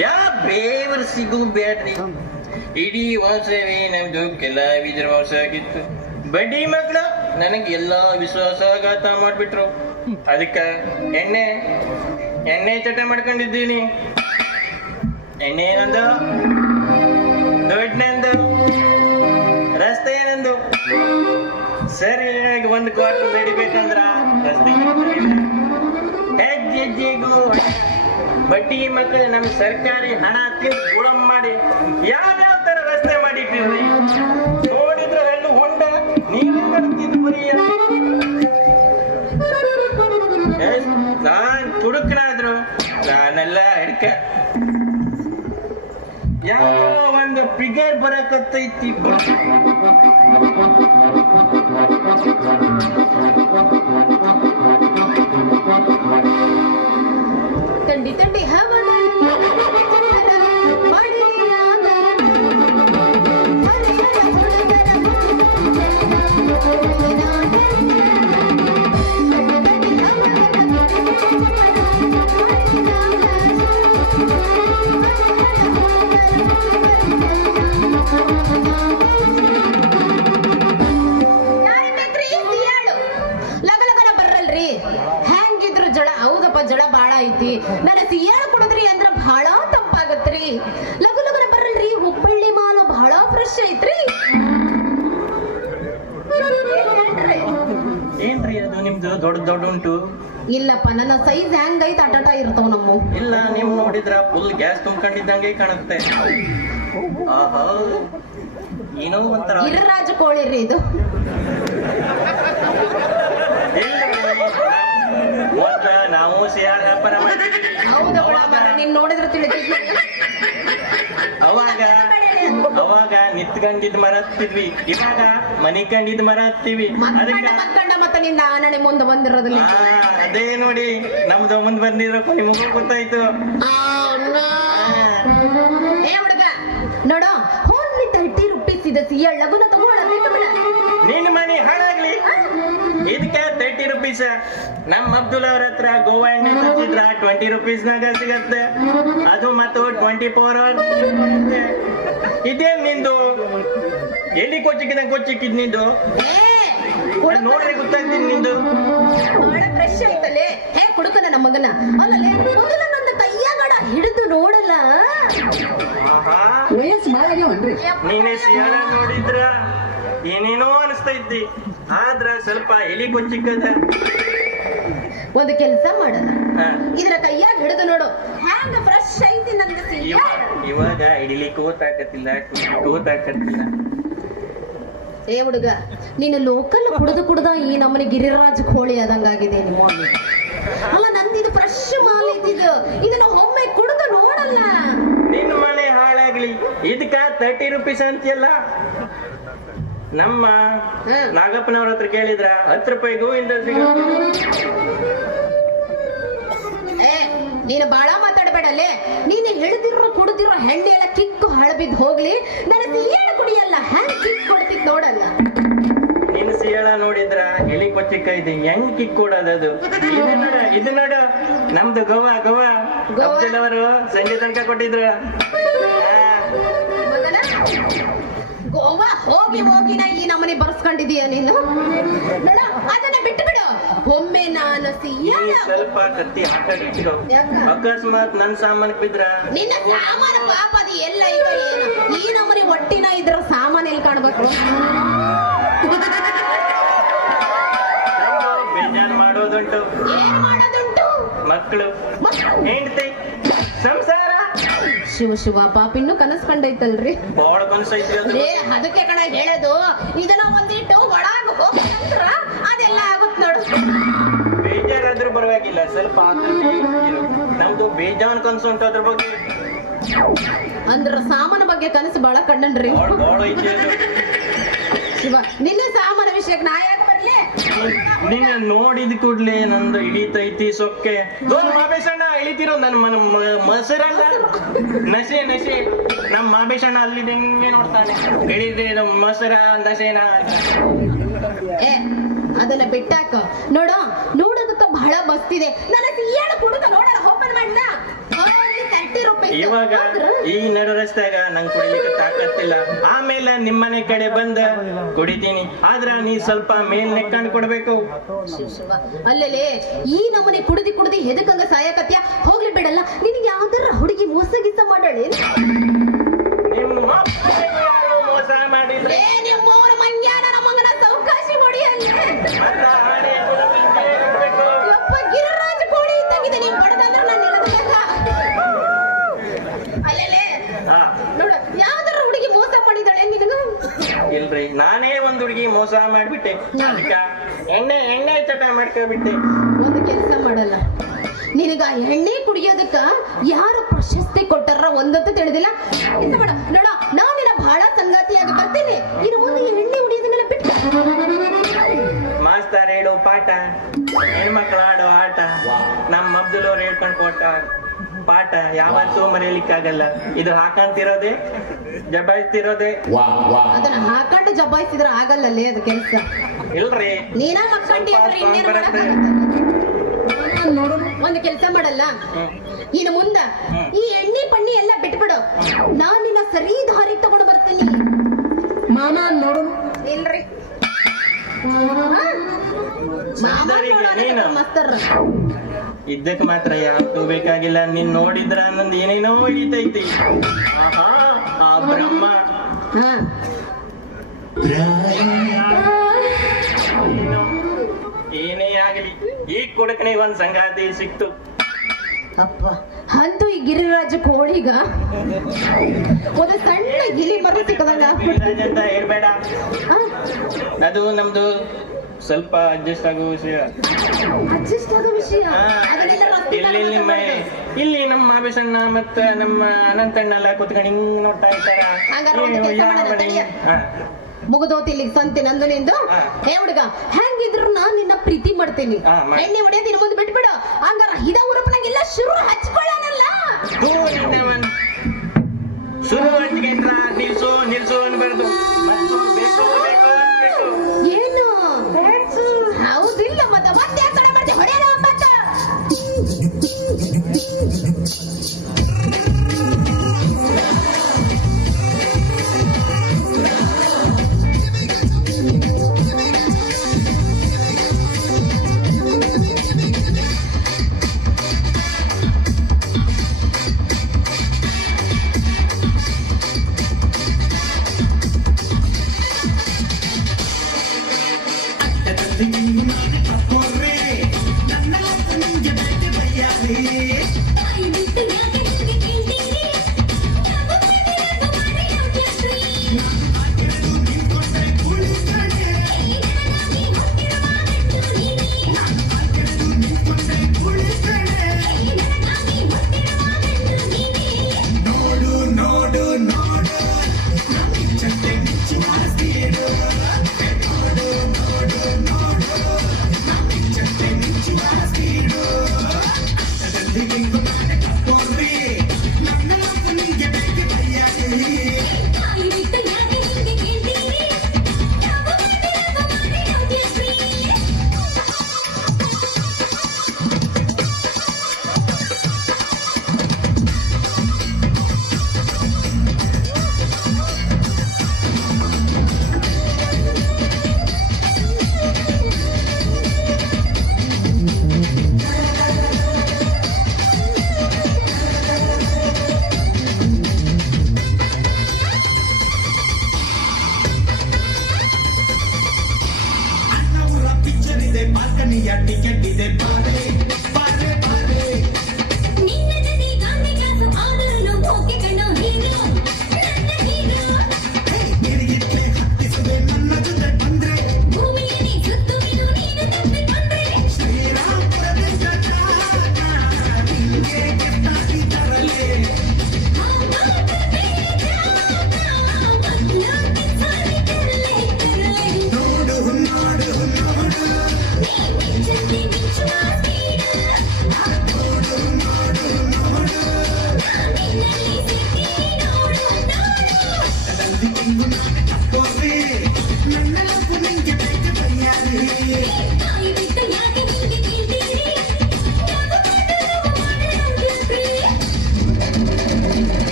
ಯಾ ಬೇವರು ಸಿಗು ಬೇಡ್ರಿ. ಇಡೀ ವರ್ಷವೇ ನಮ್ದು ಕಲಾವಿದರ ವಂಶ ಆಗಿತ್ತು. ಬಡ್ಡಿ ಮಕ್ಕಳು ನನಗೆ ಎಲ್ಲಾ ವಿಶ್ವಾಸಘಾತ ಮಾಡ್ಬಿಟ್ರು. ಅದಕ್ಕ ಎಣ್ಣೆ ಎಣ್ಣೆ ಚಟ ಮಾಡ್ಕೊಂಡಿದ್ದೀನಿ. ಎಣ್ಣೆ ಏನಂದು ದೊಡ್ಡನಂದು ರಸ್ತೆ ಏನಂದು ಸರಿಯಾಗಿ ಒಂದು ಕ್ವಾರ್ಟರ್ ನಡಿಬೇಕಂದ್ರ ರಸ್ತೆ ಹೆಜ್ಜೆಜ್ಜೆಗೂ. ಬಡ್ಡಿ ಮಕ್ಕಳು ನಮ್ಮ ಸರ್ಕಾರಿ ಹಣ ತಿಂದು ಗುಳಂ ಮಾಡಿ ಯಾವ್ಯಾವ ತರ ರಸ್ತೆ ಮಾಡಿಟ್ಟಿರ್ರಿ? ನೋಡಿದ್ರೆ ಹಣ್ಣು ಹೊಂಡ ನೀರು ನಡ್ತಿದ್ದು ಬರೀ ನಾನ್ ತುಡುಕನಾದ್ರು ನಾನೆಲ್ಲ ಹಿಡ್ಕ. ಯಾವ ಒಂದು ಫಿಗರ್ ಬರಕತ್ತೈತಿ. ಐತ್ರಿ? ಏನ್ರಿ ಅದು ನಿಮ್ದು? ದೊಡ್ಡ ದೊಡ್ಡ ಉಂಟು. ಇಲ್ಲಪ್ಪ ನನ್ನ ಸೈಜ್ ಹೆಂಗೈತ ಅಟಾಟ ಇರ್ತಾವ ನಮ್ಮ. ಇಲ್ಲ ನೀವು ನೋಡಿದ್ರ ಫುಲ್ ಗ್ಯಾಸ್ ತುಂಬ್ಕೊಂಡಿದ್ದಂಗೆ ಕಾಣುತ್ತೆ. ಆಹಾ. ಏನೋ ಒಂಥರ. ಗಿರಿರಾಜ ಕೋಳಿ ರೀ ಇದು. ಇಲ್ರಿ. ಮೊದ್ಲ ನಾವು ಸಿಯಾಳ ವ್ಯಾಪಾರ ನೀನ್ ನೋಡಿದ್ರೆ ಅವಾಗ ಅವಾಗ ನಿತ್ಕೊಂಡಿದ್ ಮರ ಹತ್ತಿದ್ವಿ ಇವಾಗ ಮನಿ ಕಂಡಿದ್ ಮರ ಹತ್ತಿವಿ ಅದಕ್ಕ ಮಕ್ಕಂಡ ಮತ್ತ ನಿಂದ ಆನಣೆ ಮುಂದೆ ಬಂದಿರೋದಿಲ್ಲ ಆ, ಅದೇ ನೋಡಿ ನಮ್ದು ಮುಂದ್ ಬಂದಿರೋ ನಿಮಗೂ ಗೊತ್ತಾಯ್ತು. ಏ ಹುಡುಗ ನೋಡು ಓನ್ಲಿ ತರ್ಟಿ ರುಪೀಸ್ ಇದೆ ಸಿಯ ಲಗುನ ತಗೊಳ್ಳ ನಿನ್ ಮನಿ ಹಾಳಾಗ್ಲಿ. ಇದಕ್ಕೆ ತರ್ಟಿ ರುಪೀಸ್ ನಮ್ಮ ಅಬ್ದುಲ್ ಅವ್ರ ಹತ್ರ ಗೋವಾ ಎಣ್ಣೆ ತಂದಿದ್ರ ಟ್ವೆಂಟಿ ರುಪೀಸ್ ನಾಗ ಸಿಗತ್ತೆ. ಅದು ಮತ್ತು ಟ್ವೆಂಟಿ ಫೋರ್ ಅವರ್ ಇದೇನ್ ನಿಂದು. ಎಲ್ಲಿ ಕೊಚ್ಚಿಕ್ಕಿದ ಕೊಚ್ಚಿಕ್ಕಿದ್ ನಿಂದು? ಏ ನೋಡ್ರಿ ಗೊತ್ತಾಗ್ತೀನಿ ನಿಂದು? ಬಹಳ ಫ್ರೆಶ್ ಆಯ್ತಲ್ಲೇ ಹೇ ಕುಡುಕನ ನಮ್ಮ ಮಗನ. ಅಲ್ಲಲೆ ಮೊದಲ ನನ್ನ ಕೈಯಾಗಡ ಹಿಡಿದು ನೋಡಲ್ಲ. ಆಹಾ. ವಯಸ್ಸು ಭಾಳ ಆಗ್ಯಾವನ್ರಿ ನೀನೇ ಸಿಯಾಳ ನೋಡಿದ್ರ ಏನೇನೋ ಅನಿಸ್ತಾ ಇದ್ದಿ ಆದ್ರ ಸ್ವಲ್ಪ ಎಲಿ ಕೊಚ್ಚಿಕ್ಕದ. ಒಂದು ಕೆಲಸ ಮಾಡಲ್ಲ. ಇದ್ರ ಕೈಯಾಗ ಹಿಡಿದು ನೋಡು. ಹ್ಯಾಂಗ ಫ್ರೆಶ್ ಐತಿ ಇವ- ಇವಾಗ ಹಿಡಿಲಿಕ್ಕೆ ಕೂತಾಕತ್ತಿಲ್ಲ ಕೂತಾಕತ್ತಿಲ್ಲ ಏ ಹುಡುಗ ನೀನು ಲೋಕಲ್ ಕುಡ್ದು ಕುಡ್ದ ಈ ನಮ್ಮನೆ ಗಿರಿರಾಜ್ ಕೋಳಿ ಆದಂಗಾಗಿದೆ ನಿಮ್ಮ ಅಲ್ಲ ನಂದಿದು ಫ್ರೆಶ್ ಮಾಲ್ ಇದ್ದಿದ್ದು ಇದನ್ನ ಒಮ್ಮೆ ಕುಡ್ದು ನೋಡಲ್ಲ. ನಿನ್ನ ಮನೆ ಹಾಳಾಗ್ಲಿ. ಇದಕ್ಕ ತರ್ಟಿ ರುಪೀಸ್ ಅಂತಿಯಲ್ಲ? ನಮ್ಮ. ನಾಗಪ್ಪನವ್ರ ಹತ್ರ ಕೇಳಿದ್ರ? ಹತ್ತು ರೂಪಾಯಿ ಗೋವಿಂದ ಸಿಗುತ್ತೆ ಏ ನೀನು ಬಾಳ ಮಾತಾಡಬೇಡಲ್ಲೇ? ನೀನು ಹಿಡಿದಿರೋ ಕುಡಿದಿರೋ ಹೆಂಡಿ ಎಲ್ಲ ಕಿಕ್ಕು ಹಳಬಿದ್ ಹೋಗ್ಲಿ. ನನಗೆ ಏನು ಕುಡಿಯಲ್ಲ ಹೆಂಗ್ ಕಿಕ್ ಕೊಡ್ತಿದ್ ನೋಡಲ್ಲ. ನಿನ್ನ ಸಿಯಾಳ ನೋಡಿದ್ರ ಎಲಿ ಕೊಚ್ಚಿಕ್ಕ ಇದು ಹೆಂಗ್ ಕಿಕ್ ಕೊಡೋದದು ಇದು ನೋಡ ಇದು ನೋಡ. ನಮ್ದು ಗೋವಾ ಗೋವಾ. ಗೋವಾದವರು ಸಂಜೆ ತನಕ ಕೊಟ್ಟಿದ್ರು. ಗೋವಾ ಹೋಗಿ ಹೋಗಿನ ಈ ನಮ್ಮನೆ ಬರ್ಸ್ಕೊಂಡಿದೀಯ ನೀನು? ನೋಡ ಬಿಟ್ಟು ಬಿಡು. ಒಮ್ಮೆ ನಾನು ಸ್ವಲ್ಪ ಕತ್ತಿ ಆಟ ಇಟ್ಕೋ ಯಾಕ? ಅಕಸ್ಮಾತ್ ನನ್ನ ಸಾಮಾನ್ ಬಿದ್ರ? ನಿನ್ನ ಸಾಮಾನು ಪಾಪ ಅದು ಎಲ್ಲ ಈಗ ಏನು? ಈ ನಮ್ಮನೆ ಒಟ್ಟಿನ ಇದ್ರ ಸಾಮಾನು ಎಲ್ಲಿ ಕಾಣ್ಬೇಕು? ಬೇಜಾರು ಮಾಡೋದುಂಟು. ಏನ್ ಮಾಡೋದುಂಟು? ಮಕ್ಕಳು. ಹೆಂಡತಿ. ಸಂಸಾರ. ಶಿವ ಶಿವ ಪಾಪ ಇನ್ನು ಕನಸ್ ಕಂಡೈತಲ್ರಿ ಬಾಳ ಕನಸೈತಿ ಅದಕ್ಕೆ ಕಣ ಹೇಳೋದು. ಇದನ್ನ ಒಂದಿಟ್ಟು ಒಳಗ ಹೋಗಿ. ಪರವಾಗಿಲ್ಲ ಸ್ವಲ್ಪ ನಮ್ದು ಬೇಜಾನ್ ಕನ್ಸು ಉಂಟು ಅದ್ರ ಬಗ್ಗೆ. ಅಂದ್ರ ಸಾಮಾನ ಬಗ್ಗೆ ಕನಸು ಬಹಳ ಕಂಡನ್ರಿ ಬಾಳ ಬಾಳ ಐತಿ ಅದು. ಶಿವ ನಿನ್ನ ಸಾಮಾನ ವಿಷಯಕ್ಕೆ ನಾ ಯಾಕೆ ಬರ್ಲಿ? ನಿನ್ನ ನೋಡಿದ ಕೂಡ್ಲೆ ನಂದು ಇಳಿತೈತಿ ಸೊಕ್ಕೆ. ದೋನ್ ಮಾಬೇಶಣ್ಣ ಇಳಿತಿರೋ ನನ್ನ ಮನ ಮ- ಮೊಸರಲ್ಲ? ನಶೆ ನಶೆ. ನಮ್ಮ ಮಾಬೇಶಣ್ಣ ಅಲ್ಲಿ ಹೆಂಗೆ ನೋಡ್ತಾನೆ. ಇಳಿದೆ ನಮ್ಮ ಮಸರ ನಶೆನ? ಏ ಅದನ್ನ ಬಿಟ್ಟಾಕ. ನೋಡು ನೋಡೋದಕ್ಕ ಬಹಳ ಬಸ್ತಿದೆ ನನ್ನ ಸಿಯಾಳ ಕುಡಿದ ನೋಡಲ್ಲ ಓಪನ್ ಮಾಡಿದ ಇವಾಗ ಈ ನಡು ರಸ್ತೆಗ ನಂಗೆ ಕುಡಿಲಿಕ್ಕೆ ತಾಕತ್ತಿಲ್ಲ. ಆಮೇಲೆ ನಿಮ್ಮನೆ ಕಡೆ ಬಂದ ಕುಡಿತೀನಿ. ಆದ್ರ ನೀ ಸ್ವಲ್ಪ ಮೇಲ್ ನೆಕ್ಕಂಡ್ ಕೊಡ್ಬೇಕು. ಅಲ್ಲಲೇ ಈ ನಮ್ಮನೆ ಕುಡಿದಿ ಕುಡಿದಿ ಎದಕ್ಕಂಗ ಸಾಯಕತ್ಯ? ಹೋಗ್ಲಿ ಬಿಡಲ್ಲ ನಿನಗೆ ಯಾವ್ದಾರ ಹುಡುಗಿ ಮೋಸ ಗೀಸ ಮಾಡಳೆ ಮೋಸ ಮಾಡಿಲ್ಲ ನಾನೇ ಒಂದ್ ಹುಡುಗಿ ಮೋಸ ಮಾಡ್ಬಿಟ್ಟೆ. ಅದಕ್ಕ ಎಣ್ಣೆ ಎಣ್ಣೆ ಚಟ ಮಾಡ್ಕೊಬಿಟ್ಟೆ. ಒಂದು ಕೆಲಸ ಮಾಡಲ್ಲ. ನಿನಗ ಎಣ್ಣೆ ಕುಡಿಯೋದಕ್ಕ ಯಾರು ಪ್ರಶಸ್ತಿ ಕೊಟ್ಟಾರ ಒಂದಂತೂ ತಿಳಿದಿಲ್ಲ. ಎಂತ ಮಾಡ ನೋಡ ನಾವ್ ನಿನ್ನ ಬಹಳ ಸಂಗಾತಿಯಾಗಿ ಬರ್ತೀನಿ. ಇನ್ನು ಮುಂದೆ ಎಣ್ಣೆ ಉಡಿಯೋದನ್ನೆಲ್ಲ ಬಿಟ್ಟು. ಮಾಸ್ತರ್ ಹೇಳೋ ಪಾಠ ಹೆಣ್ಮಕ್ಳು ಆಡೋ ಆಟ ನಮ್ಮ ಅಬ್ದುಲ್ ಅವ್ರು ಹೇಳ್ಕೊಂಡು ಕೊಟ್ಟ ಪಾಠ ಯಾವತ್ತೂ ಮರೆಯಲಿಕ್ಕಾಗಲ್ಲ. ಇದು ಹಾಕಂತಿರೋದೆ ಜಬಾಯಿಸ್ತಿರೋದೆ. ಅದನ್ನ ಹಾಕೊಂಡು ಜಬಾಯಿಸಿದ್ರೆ ಆಗಲ್ಲಲ್ಲೇ ಅದು ಕೆಲಸ. ಇಲ್ರಿ. ನೀನ ಮಕ್ಕಂಡಿ. ಮಾಡಕ್ಕಾಗತ್ತೆ? ಒಂದು ಕೆಲಸ ಮಾಡಲ್ಲ. ಇನ್ನು ಮುಂದ ಈ ಎಣ್ಣೆ ಪಣ್ಣಿ ಎಲ್ಲ ಬಿಟ್ಬಿಡು. ನಾನು ನಿನ್ನ ಸರಿ ದಾರಿ ತಗೊಂಡು ಬರ್ತೀನಿ. ಮಾಮ ನೋಡು. ಇಲ್ರಿ. ಮಾಮ ನೀನು. ಮಸ್ತರ್. ಇದ್ದಕ್ ಮಾತ್ರ ಯಾವತ್ತೂ ಬೇಕಾಗಿಲ್ಲ. ನೀನ್ ನೋಡಿದ್ರ ನಂದು ಏನೇನೋ ಹಿಡಿತೈತಿ. ಆಹಾ ಆ ಬ್ರಹ್ಮ. ಹಾ ಏನು ಆಗಲಿ ಈ ಕುಡಕನಿಗೆ ಒಂದ್ ಸಂಗಾತಿ ಸಿಕ್ತು. ಅಪ್ಪ ಅಂತೂ ಈ ಗಿರಿರಾಜ ಕೋಳಿಗ ಒಂದು ಸಣ್ಣ ಗಿರಿ ಸಿಕ್ಕದಂಗ ಗಿರಿರಾಜ್ ಅಂತ ಹೇಳ್ಬೇಡ. ಅದು ನಮ್ದು ಸ್ವಲ್ಪ ಅಡ್ಜಸ್ಟ್ ಆಗೋ ವಿಷಯ. ಅಡ್ಜಸ್ಟ್ ಆಗೋ ವಿಷಯ? ಅದನ್ನೆಲ್ಲ ಇಲ್ಲಿ ನಿಮ್ಮ ಇಲ್ಲಿ ನಮ್ಮ ಮಾಬೇಸಣ್ಣ ಮತ್ತ ನಮ್ಮ ಅನಂತಣ್ಣ ಎಲ್ಲ ಕೂತ್ಕೊಂಡು ಹಿಂಗ್ ನೋಡ್ತಾ ಇರ್ತಾರ. ಹಂಗಾರೆ ಒಂದು ಏನು ಕೆಲ್ಸ ಯಾವ ಮಾಡೋಣ, ತಡಿಯ. ಹಾ. ಮುಗಿದೋತಿ ಇಲ್ಲಿಗೆ ಸಂತೆ ನಂದು ನಿಂದು. ಹಾ. ಹುಡುಗ ಹೆಂಗಿದ್ರು ನಾನ್ ನಿನ್ನ ಪ್ರೀತಿ ಮಾಡ್ತೀನಿ. ಹಾ, ಮಾಡಿ. ಎಣ್ಣೆ ಹೊಡೆಯೋದು ಇನ್ನು ಮುಂದೆ ಬಿಟ್ಬಿಡು. ಹಂಗಾರ ಇದ ಉರಪನಾಗೆಲ್ಲ ಶುರು ಹಚ್ಕೊಳ್ಳೋಣಲ್ಲ ನಿನ್ನವನ್. ಶುರು ಹಚ್ಚಿಗೆ ನಿಲ್ಸು ನಿಲ್ಸು ಅನ್ಬಾರ್ದು.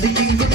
thinking